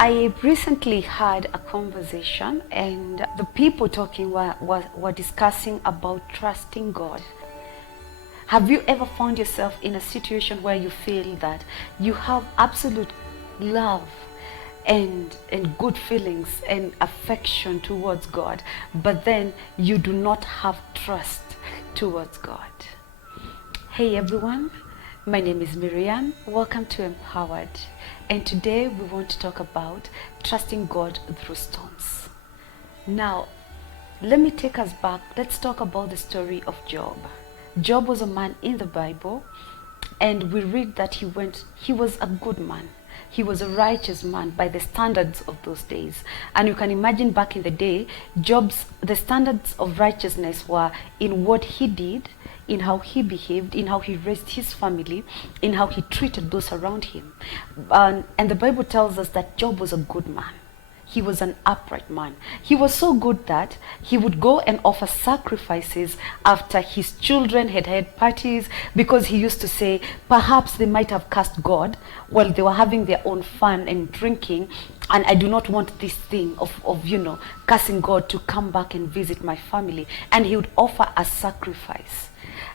I recently had a conversation, and the people talking were discussing about trusting God. Have you ever found yourself in a situation where you feel that you have absolute love and good feelings and affection towards God, but then you do not have trust towards God? Hey everyone, my name is Miriam. Welcome to Empowered. And today we want to talk about trusting God through storms. Now, let me take us back. Let's talk about the story of Job. Job was a man in the Bible, and we read that he was a good man. He was a righteous man by the standards of those days. And you can imagine back in the day, the standards of righteousness were in what he did, in how he behaved, in how he raised his family, in how he treated those around him. And the Bible tells us that Job was a good man. He was an upright man. He was so good that he would go and offer sacrifices after his children had had parties, because he used to say perhaps they might have cursed God while they were having their own fun and drinking, and I do not want this thing of cursing God to come back and visit my family. And he would offer a sacrifice.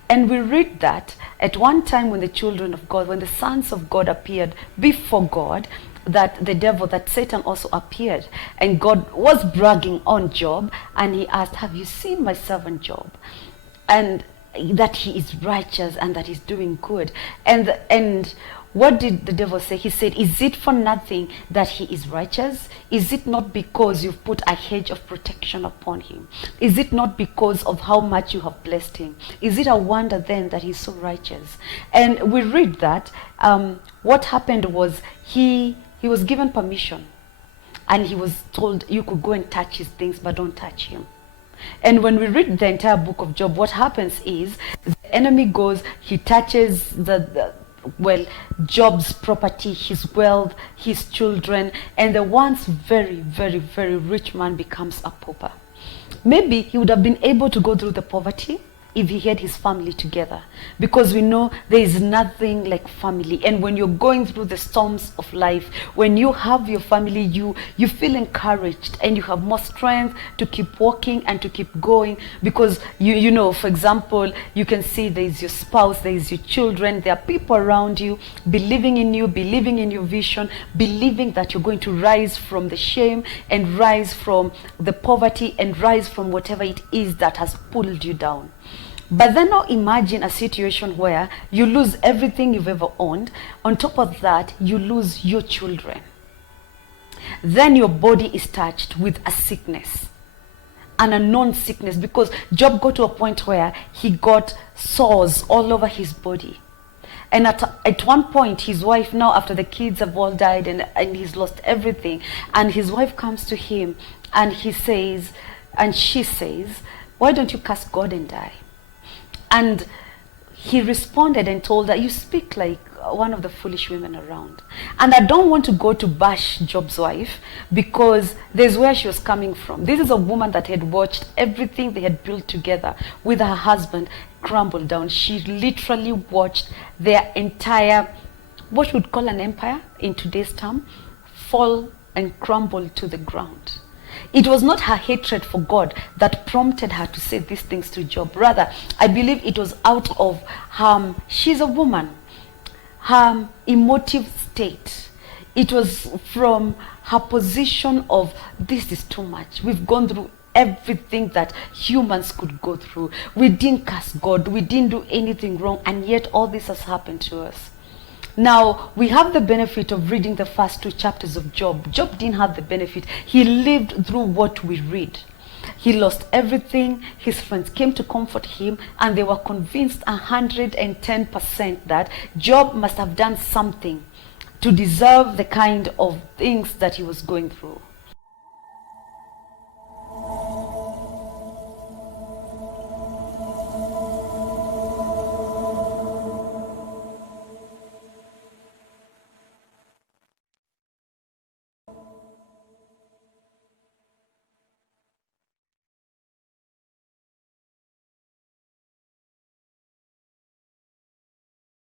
And we read that at one time when the children of God, when the sons of God appeared before God, that the devil, that Satan also appeared, and God was bragging on Job, and he asked, have you seen my servant Job? And that he is righteous and that he's doing good. And what did the devil say? He said, is it for nothing that he is righteous? Is it not because you've put a hedge of protection upon him? Is it not because of how much you have blessed him? Is it a wonder then that he's so righteous? And we read that what happened was he was given permission, and he was told you could go and touch his things, but don't touch him. And when we read the entire book of Job, what happens is the enemy goes, he touches Job's property, his wealth, his children, and the once very, very, very rich man becomes a pauper. Maybe he would have been able to go through the poverty if he had his family together, because we know there is nothing like family. And when you're going through the storms of life, when you have your family, you feel encouraged and you have more strength to keep walking and to keep going, because you know, for example, you can see there is your spouse, there is your children, there are people around you believing in you, believing in your vision, believing that you're going to rise from the shame and rise from the poverty and rise from whatever it is that has pulled you down. But then now imagine a situation where you lose everything you've ever owned. On top of that, you lose your children. Then your body is touched with a sickness, an unknown sickness, because Job got to a point where he got sores all over his body. And at one point, his wife, now after the kids have all died and he's lost everything, and his wife comes to him and she says, why don't you curse God and die? And he responded and told her, you speak like one of the foolish women around. And I don't want to go to bash Job's wife, because there's where she was coming from. This is a woman that had watched everything they had built together with her husband crumble down. She literally watched their entire, what we would call an empire in today's term, fall and crumble to the ground. It was not her hatred for God that prompted her to say these things to Job. Rather, I believe it was out of she's a woman, her emotive state. It was from her position of, this is too much. We've gone through everything that humans could go through. We didn't curse God. We didn't do anything wrong. And yet all this has happened to us. Now, we have the benefit of reading the first 2 chapters of Job. Job didn't have the benefit. He lived through what we read. He lost everything. His friends came to comfort him, and they were convinced 110% that Job must have done something to deserve the kind of things that he was going through.